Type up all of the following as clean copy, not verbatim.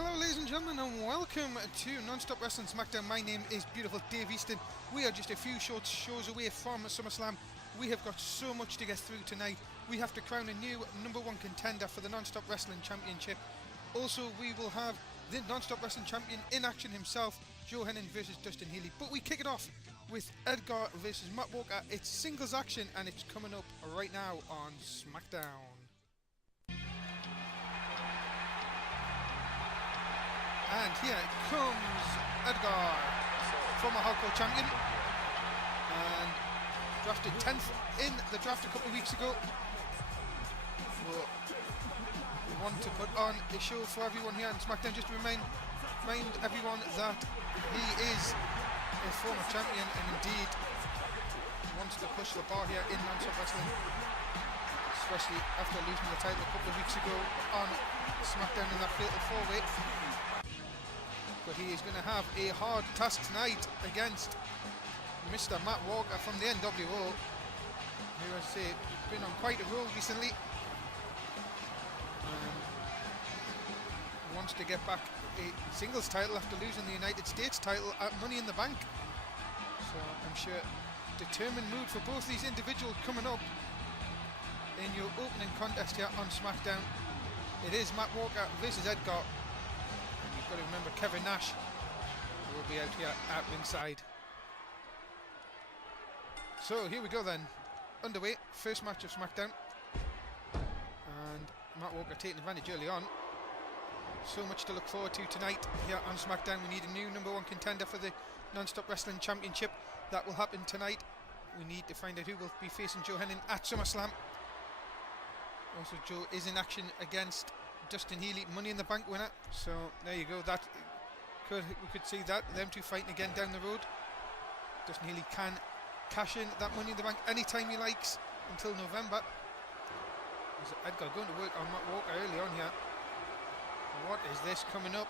Hello ladies and gentlemen, and welcome to Non-Stop Wrestling Smackdown. My name is beautiful Dave Easton. We are just a few short shows away from SummerSlam. We have got so much to get through tonight. We have to crown a new #1 contender for the Non-Stop Wrestling Championship. Also, we will have the Non-Stop Wrestling Champion in action himself, Joe Hennon versus Dustin Healy. But we kick it off with Edgar versus Matt Walker. It's singles action and it's coming up right now on Smackdown. And here comes Edgar, former hardcore champion, and drafted 10th in the draft a couple of weeks ago. We want to put on a show for everyone here on SmackDown, just to remind everyone that he is a former champion and indeed wants to push the bar here in non-stop wrestling, especially after losing the title a couple of weeks ago on SmackDown in that fatal four-way. But he is going to have a hard task tonight against Mr. Matt Walker from the NWO, who has been on quite a roll recently and wants to get back a singles title after losing the United States title at Money in the Bank. So I'm sure determined mood for both these individuals coming up in your opening contest here on SmackDown. It is Matt Walker versus Edgar. Got to remember Kevin Nash will be out here at ringside. So here we go then, underway, first match of SmackDown, and Matt Walker taking advantage early on. So much to look forward to tonight here on SmackDown. We need a new #1 contender for the Non-Stop Wrestling Championship. That will happen tonight. We need to find out who will be facing Joe Hennon at SummerSlam. Also, Joe is in action against Dustin Healy, Money in the Bank winner. So there you go. We could see that them two fighting again down the road. Dustin Healy can cash in that Money in the Bank anytime he likes until November. Is Edgar going to work on Matt Walker early on here? What is this coming up?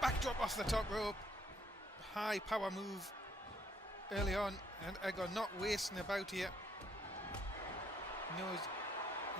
Backdrop off the top rope. High power move early on, and Edgar not wasting about here. He knows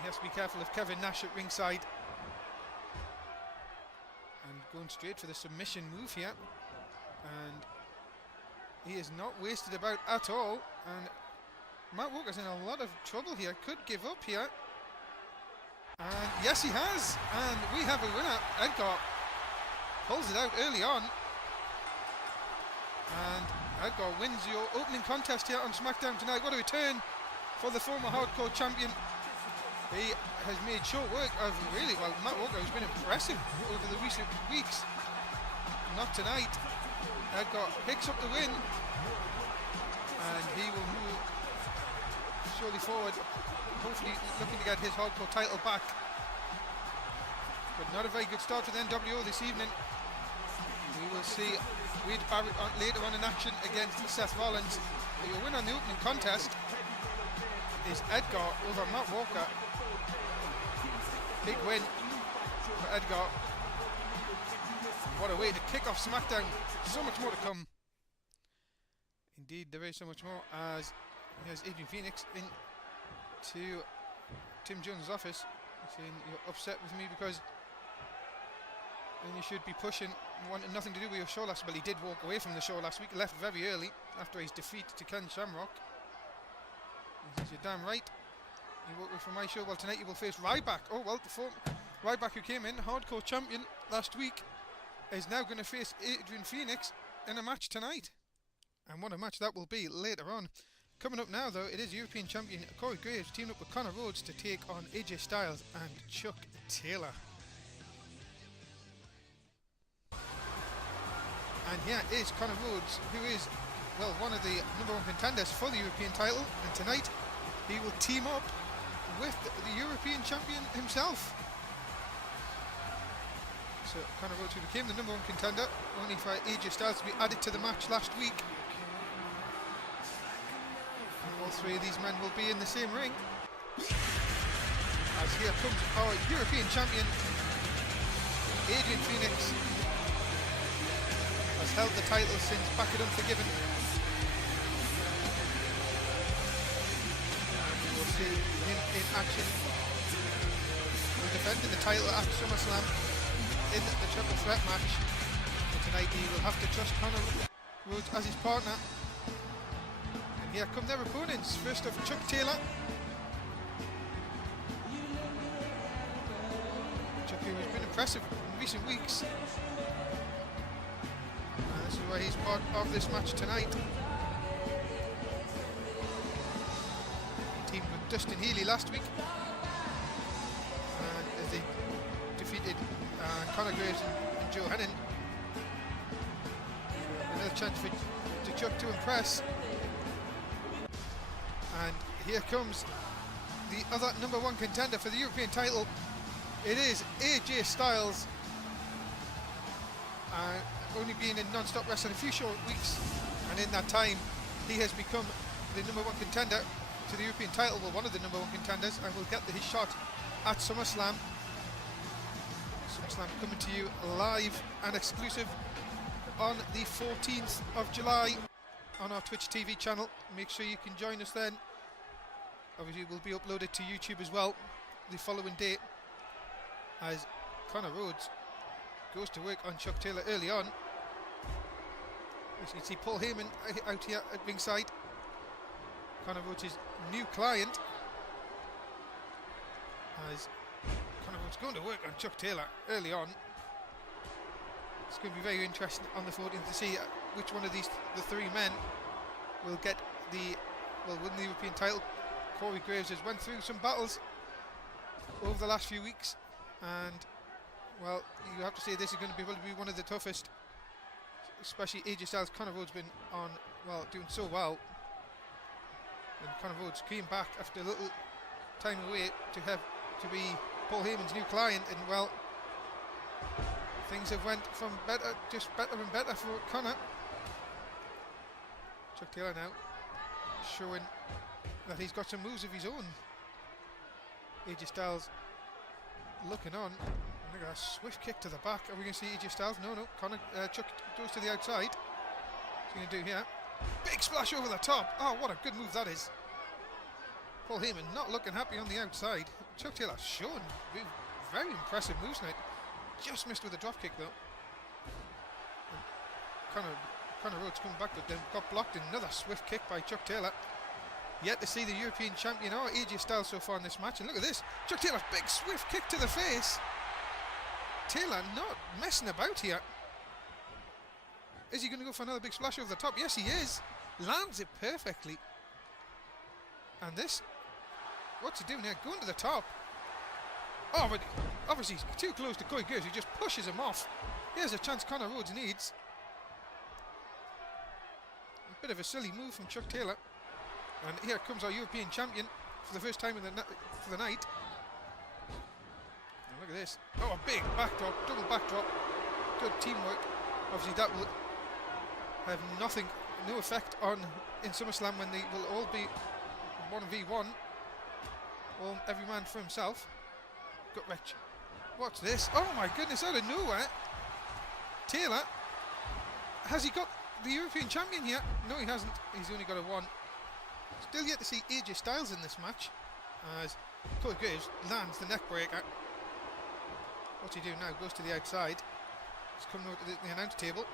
he has to be careful of Kevin Nash at ringside. And going straight for the submission move here, and he is not wasted about at all, and Matt Walker's in a lot of trouble here, could give up here, and yes he has, and we have a winner. Edgar pulls it out early on, and Edgar wins your opening contest here on SmackDown tonight. What a return for the former hardcore champion. He has made short work of Matt Walker has been impressive over the recent weeks. Not tonight. Edgar picks up the win, and he will move surely forward, hopefully looking to get his hardcore title back. But not a very good start for the NWO this evening. We will see Wade Barrett later on in action against Seth Rollins. But your winner on the opening contest is Edgar over Matt Walker. Big win for Edgar. What a way to kick off SmackDown. So much more to come. Indeed, there is so much more, as here's Adrian Phoenix into Tim Jones' office saying, "You're upset with me because you should be pushing, wanting nothing to do with your show last." Well, he did walk away from the show last week, left very early after his defeat to Ken Shamrock. He says, "You're damn right. You work with for my show. Well, tonight you will face Ryback." Oh well, Ryback, who came in hardcore champion last week, is now going to face Adrian Phoenix in a match tonight. And what a match that will be later on. Coming up now, though, it is European champion Corey Graves teaming up with Connor Rhodes to take on AJ Styles and Chuck Taylor. And here is Connor Rhodes, who is, well, one of the #1 contenders for the European title, and tonight he will team up with the European champion himself. So Connor Rhodes, who became the #1 contender, only for AJ Styles to be added to the match last week. And all three of these men will be in the same ring. As here comes our European champion, Adrian Phoenix. Has held the title since back at Unforgiven. We'll see him in action. He defended the title at SummerSlam in the triple threat match. So tonight he will have to trust Connor Rhodes as his partner. And here come their opponents. First off, Chuck Taylor. Chuck, who has been impressive in recent weeks. And this is why he's part of this match tonight. Teamed with Dustin Healy last week. And as they defeated Conor Graves and Joe Hennon. Another chance for Chuck to impress. And here comes the other #1 contender for the European title. It is AJ Styles. Only being in non-stop wrestling a few short weeks, and in that time he has become the #1 contender to the European title, well, one of the #1 contenders, and will get his shot at SummerSlam. SummerSlam coming to you live and exclusive on the 14th of July on our Twitch TV channel. Make sure you can join us then. Obviously it will be uploaded to YouTube as well the following day, as Connor Rhodes goes to work on Chuck Taylor early on. As you can see Paul Heyman out here at ringside, Connor Rhodes' new client, as Connor Rhodes going to work on Chuck Taylor early on. It's going to be very interesting on the 14th to see which one of the three men will win the European title. Corey Graves has went through some battles over the last few weeks, and well, you have to say this is going to be probably one of the toughest, especially AJ Styles. Connor Rhodes been on, well, doing so well, and Connor Rhodes came back after a little time away to be Paul Heyman's new client, and well, things have went from just better and better for Connor. Chuck Taylor now showing that he's got some moves of his own. AJ Styles looking on. Look at that swift kick to the back. Are we going to see AJ Styles? No. Chuck goes to the outside. What's he going to do here? Big splash over the top. Oh, what a good move that is. Paul Heyman not looking happy on the outside. Chuck Taylor showing very impressive moves tonight. Just missed with a drop kick though. And Connor Rhodes coming back, but then got blocked in another swift kick by Chuck Taylor. Yet to see the European champion or AJ Styles so far in this match. And look at this. Chuck Taylor's big swift kick to the face. Taylor not messing about here. Is he going to go for another big splash over the top? Yes, he is. Lands it perfectly. And this, what's he doing here? Going to the top. Oh, but obviously he's too close to Corey Graves. He just pushes him off. Here's a chance Connor Rhodes needs. A bit of a silly move from Chuck Taylor. And here comes our European champion for the first time for the night. And look at this. Oh, a big backdrop, double backdrop. Good teamwork. Obviously that will have no effect in SummerSlam, when they will all be 1v1. Well, every man for himself. Gut wrench. What's this? Oh my goodness, out of nowhere. Taylor, has he got the European champion here? No, he hasn't. He's only got a 1. Still yet to see AJ Styles in this match, as Corey Graves lands the neck breaker. What's he doing now? Goes to the outside. He's coming over to the announce table.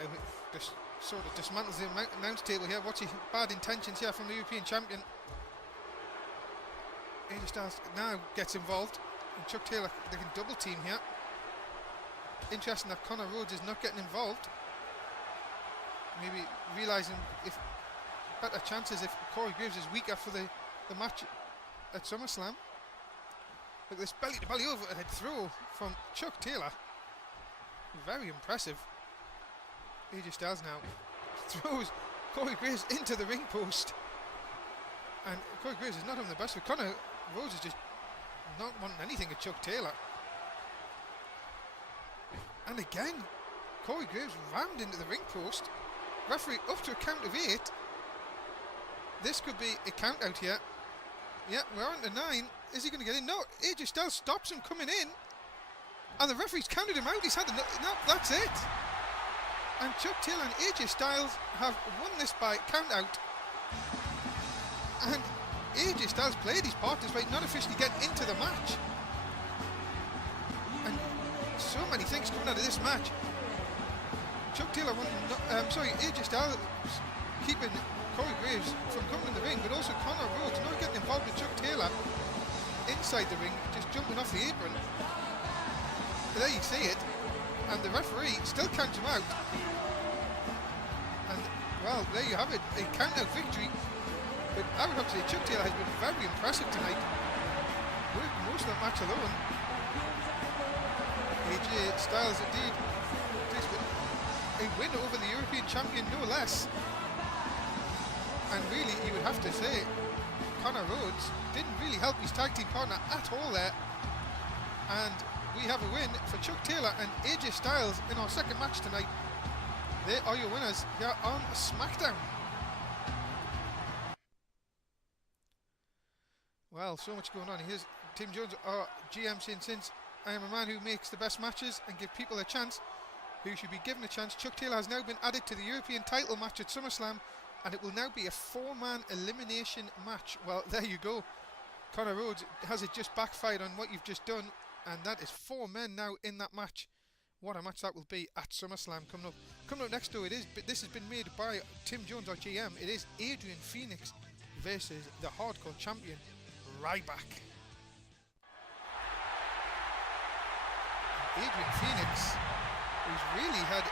And just sort of dismantles the announce table here. What's his bad intentions here from the European champion? AJ Styles now gets involved. And Chuck Taylor, they can double team here. Interesting that Connor Rhodes is not getting involved. Maybe realising if better chances if Corey Graves is weaker for the match at SummerSlam. Look at this belly to belly overhead throw from Chuck Taylor. Very impressive. AJ Styles now throws Corey Graves into the ring post. And Corey Graves is not having the best of it. Connor Rhodes is just not wanting anything at Chuck Taylor. And again, Corey Graves rammed into the ring post. Referee up to a count of 8. This could be a count out here. Yeah, we're on to 9. Is he going to get in? No, AJ Styles stops him coming in. And the referee's counted him out. He's had no, that's it. And Chuck Taylor and AJ Styles have won this by count out. And AJ Styles played his part despite not officially getting into the match. And so many things coming out of this match. Chuck Taylor AJ Styles keeping Corey Graves from coming in the ring, but also Connor Rhodes not getting involved with Chuck Taylor inside the ring, just jumping off the apron. There you see it, and the referee still counts him out. And well, there you have it, a count-out victory. But I would have to say Chuck Taylor has been very impressive tonight. Worked most of that match alone. AJ Styles indeed. A win over the European champion, no less. And really, you would have to say, Connor Rhodes didn't really help his tag team partner at all there. And we have a win for Chuck Taylor and AJ Styles in our second match tonight. They are your winners here on Smackdown. Well, so much going on. Here's Tim Jones, our GM, saying, since I am a man who makes the best matches and give people a chance who should be given a chance, Chuck Taylor has now been added to the European title match at SummerSlam, and it will now be a 4-man elimination match. Well, there you go. Connor Rhodes, has it just backfired on what you've just done? And that is 4 men now in that match. What a match that will be at SummerSlam coming up. Coming up next, though, this has been made by Tim Jones, our GM. It is Adrian Phoenix versus the Hardcore Champion, Ryback. Adrian Phoenix, who's really had,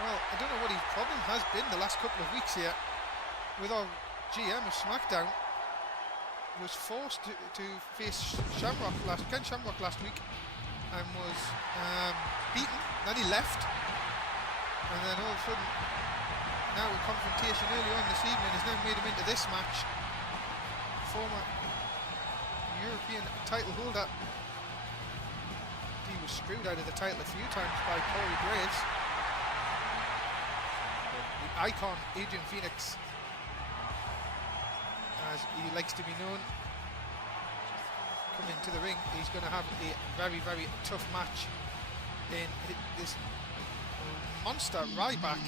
well, I don't know what his problem has been the last couple of weeks here with our GM of Smackdown, was forced to face Ken Shamrock last week and was beaten. Then he left, and then all of a sudden now a confrontation early on this evening has now made him into this match. Former European title holder, he was screwed out of the title a few times by Corey Graves. But the icon Adrian Phoenix, as he likes to be known, coming to the ring. He's going to have a very, very tough match in this monster Ryback,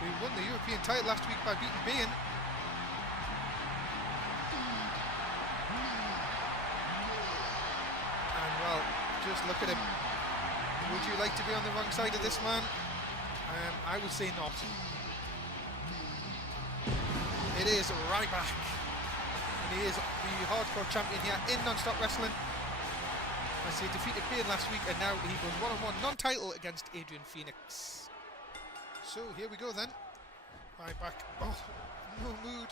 who won the European title last week by beating Bain. And well, just look at him. Would you like to be on the wrong side of this man? I would say not. It is Ryback, and he is the hardcore champion here in non-stop wrestling. As he defeated Bain last week, and now he goes one-on-one non-title against Adrian Phoenix. So here we go then. Ryback, oh, no mood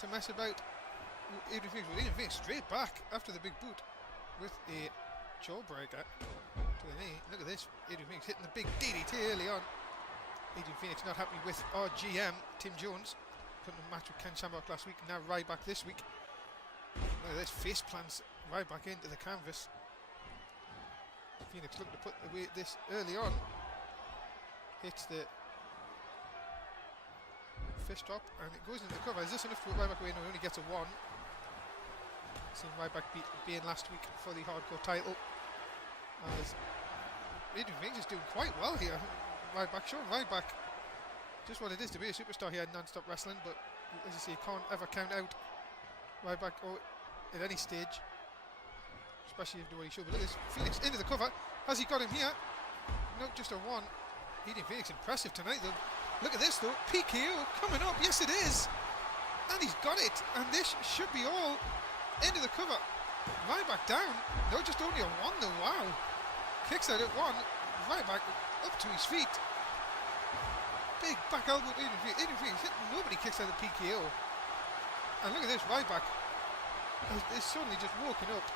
to mess about. Adrian Phoenix, well, Adrian Phoenix straight back after the big boot with a jawbreaker to the knee. Look at this, Adrian Phoenix hitting the big DDT early on. Adrian Phoenix not happy with our GM, Tim Jones, putting a match with Ken Shamrock last week, now Ryback this week. Look at this, face plants Ryback into the canvas. Phoenix looking to put away this early on. Hits the fist drop and it goes into the cover. Is this enough to put Ryback away? No, he only gets a 1. Seen Ryback beat Bain last week for the hardcore title. As Adrian Phoenix is doing quite well here. Ryback, showing Ryback just what it is to be a superstar here in non-stop wrestling, but as you see, you can't ever count out Ryback at any stage, especially if the way he showed. But look at this, Phoenix into the cover. Has he got him here? No, just a 1. Adrian Phoenix impressive tonight though. Look at this though, PKO coming up. Yes it is, and he's got it, and this should be all. Into the cover, Ryback down. No, just only a 1 though. Wow, kicks out at 1. Ryback up to his feet. Big back elbow to Adrian Phoenix. Adrian Phoenix hitting, nobody kicks out of PKO. And look at this, Ryback is suddenly just woken up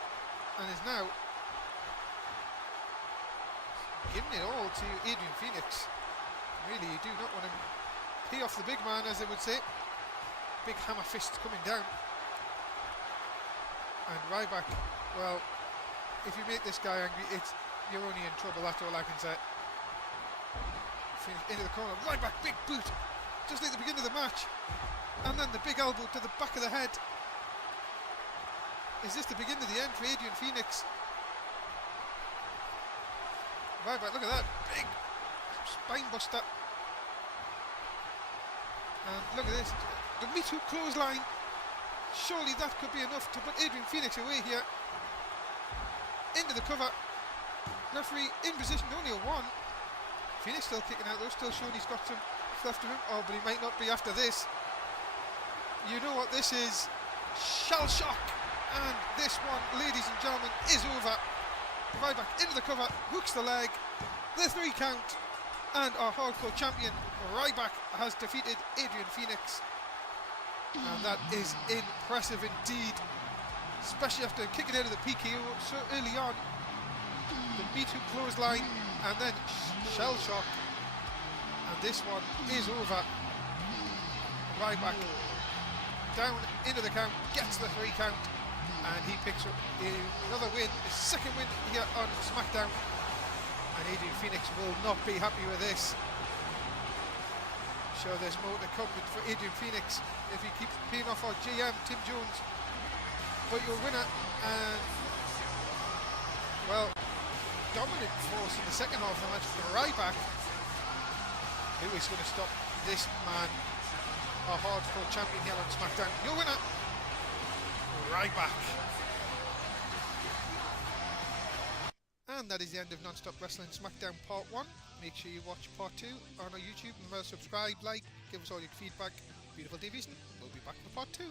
and is now giving it all to Adrian Phoenix. Really, you do not want to pay off the big man, as they would say. Big hammer fists coming down. And Ryback, well, if you make this guy angry, you're only in trouble, that's all I can say. Phoenix into the corner, Ryback, big boot, just like the beginning of the match. And then the big elbow to the back of the head. Is this the beginning of the end for Adrian Phoenix? Ryback, look at that, big spine buster. And look at this, the Me Too clothesline. Surely that could be enough to put Adrian Phoenix away here. Into the cover. Referee in position, only a 1. Phoenix still kicking out though, still showing he's got some left of him. Oh, but he might not be after this. You know what this is. Shell shock. And this one, ladies and gentlemen, is over. Ryback into the cover, hooks the leg. The 3 count. And our hardcore champion, Ryback, has defeated Adrian Phoenix. And that is impressive indeed. Especially after kicking out of the PKO so early on. The B2 clothesline and then shell shock. And this one is over. Ryback down into the count, gets the 3 count, and he picks up another win, his second win here on Smackdown. And Adrian Phoenix will not be happy with this. I'm sure there's more to come for Adrian Phoenix if he keeps paying off our GM, Tim Jones. But your winner, and well, dominant force in the second half of the match, Ryback. Who is going to stop this man, our hardcore champion here on Smackdown? Your winner, Ryback. And that is the end of Non-Stop Wrestling Smackdown Part 1. Make sure you watch Part 2 on our YouTube. Remember, subscribe, like, give us all your feedback. Beautiful Davison. We'll be back for Part 2.